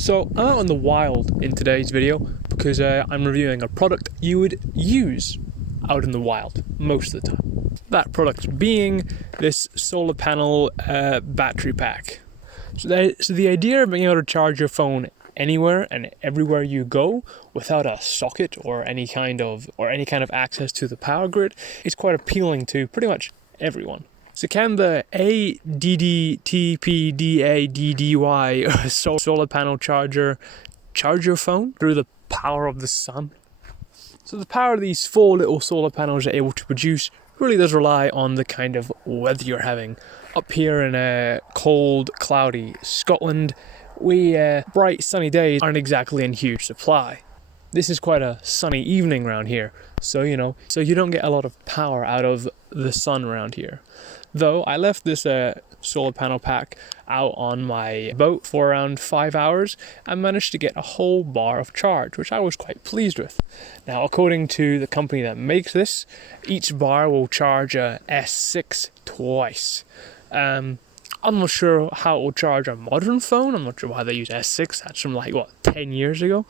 So I'm out in the wild in today's video because I'm reviewing a product you would use out in the wild most of the time. That product being this solar panel battery pack. So the idea of being able to charge your phone anywhere and everywhere you go without a socket or any kind of access to the power grid is quite appealing to pretty much everyone. So can the ADDTOP solar panel charger charge your phone through the power of the sun? So the power these four little solar panels are able to produce really does rely on the kind of weather you're having. Up here in cold, cloudy Scotland, bright sunny days aren't exactly in huge supply. This is quite a sunny evening around here, so you don't get a lot of power out of the sun around here. Though I left this solar panel pack out on my boat for around 5 hours and managed to get a whole bar of charge, which I was quite pleased with. Now, according to the company that makes this, each bar will charge a S6 twice. I'm not sure how it will charge a modern phone. I'm not sure why they use S6. That's from 10 years ago.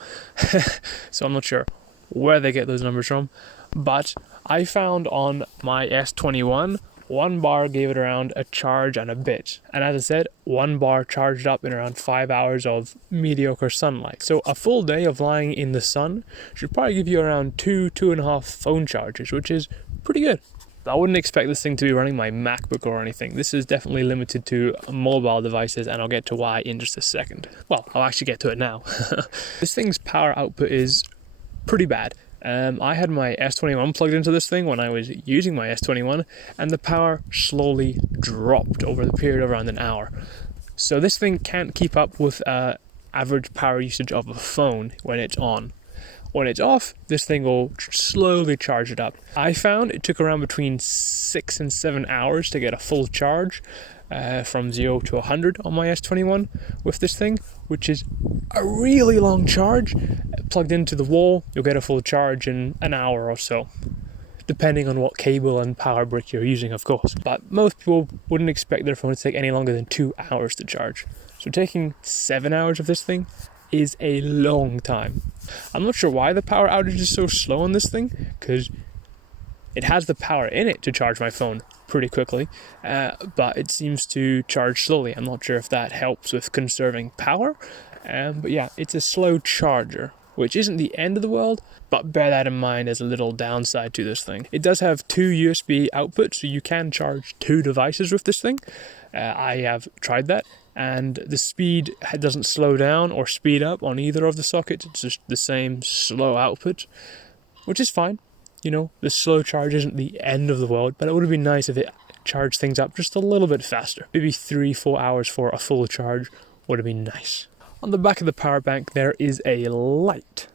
So I'm not sure where they get those numbers from. But I found on my S21, one bar gave it around a charge and a bit. And as I said, one bar charged up in around 5 hours of mediocre sunlight. So a full day of lying in the sun should probably give you around 2.5 phone charges, which is pretty good. I wouldn't expect this thing to be running my MacBook or anything. This is definitely limited to mobile devices, and I'll get to why in just a second. Well, I'll actually get to it now. This thing's power output is pretty bad. I had my S21 plugged into this thing when I was using my S21, and the power slowly dropped over the period of around an hour. So this thing can't keep up with average power usage of a phone when it's on. When it's off, this thing will slowly charge it up. I found it took around between 6 and 7 hours to get a full charge from 0 to 100 on my S21 with this thing, which is a really long charge. Plugged into the wall, you'll get a full charge in an hour or so, depending on what cable and power brick you're using, of course. But most people wouldn't expect their phone to take any longer than 2 hours to charge. So taking 7 hours of this thing is a long time. I'm not sure why the power outage is so slow on this thing, because it has the power in it to charge my phone pretty quickly, but it seems to charge slowly. I'm not sure if that helps with conserving power, but yeah, it's a slow charger, which isn't the end of the world, but bear that in mind as a little downside to this thing. It does have 2 USB outputs, so you can charge 2 devices with this thing. I have tried that, and the speed doesn't slow down or speed up on either of the sockets. It's just the same slow output, which is fine. The slow charge isn't the end of the world, but it would have been nice if it charged things up just a little bit faster. Maybe 3-4 hours for a full charge would have been nice. On the back of the power bank there is a light.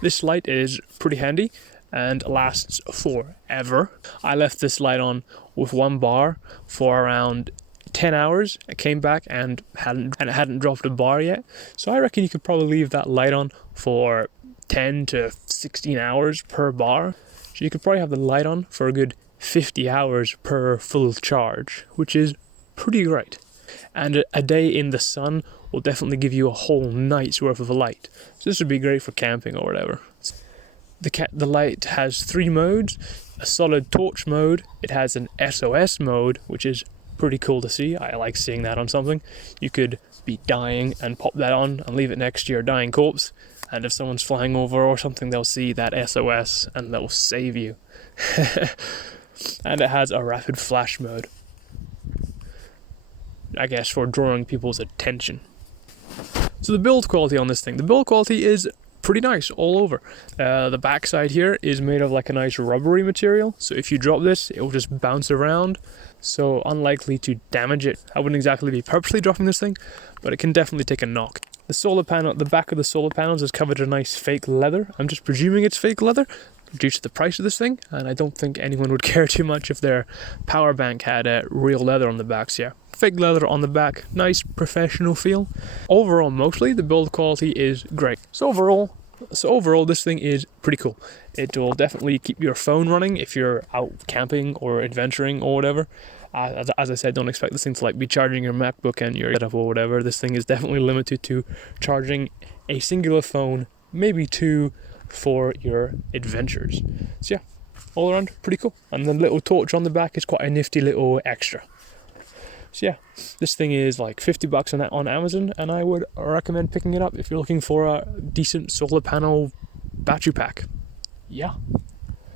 This light is pretty handy and lasts forever. I left this light on with one bar for around 10 hours. I came back and it hadn't dropped a bar yet. So I reckon you could probably leave that light on for 10 to 16 hours per bar. So you could probably have the light on for a good 50 hours per full charge, which is pretty great. And a day in the sun will definitely give you a whole night's worth of light. So this would be great for camping or whatever. The light has 3 modes: a solid torch mode, it has an SOS mode, which is pretty cool to see. I like seeing that on something. You could be dying and pop that on and leave it next to your dying corpse, and if someone's flying over or something, they'll see that SOS and they'll save you. And it has a rapid flash mode, I guess for drawing people's attention. So the build quality on this thing. The build quality is pretty nice all over. The backside here is made of a nice rubbery material, so if you drop this, it will just bounce around, so unlikely to damage it. I wouldn't exactly be purposely dropping this thing, but it can definitely take a knock. The back of the solar panels is covered in nice fake leather. I'm just presuming it's fake leather due to the price of this thing, and I don't think anyone would care too much if their power bank had real leather on the backs here. Fake leather on the back, nice professional feel. Overall, mostly the build quality is great. So overall, this thing is pretty cool. It will definitely keep your phone running if you're out camping or adventuring or whatever. As I said, don't expect this thing to like be charging your MacBook and your setup or whatever. This thing is definitely limited to charging a singular phone, maybe two, for your adventures. So yeah, all around pretty cool. And the little torch on the back is quite a nifty little extra. So yeah, this thing is like $50 on Amazon, and I would recommend picking it up if you're looking for a decent solar panel battery pack. Yeah.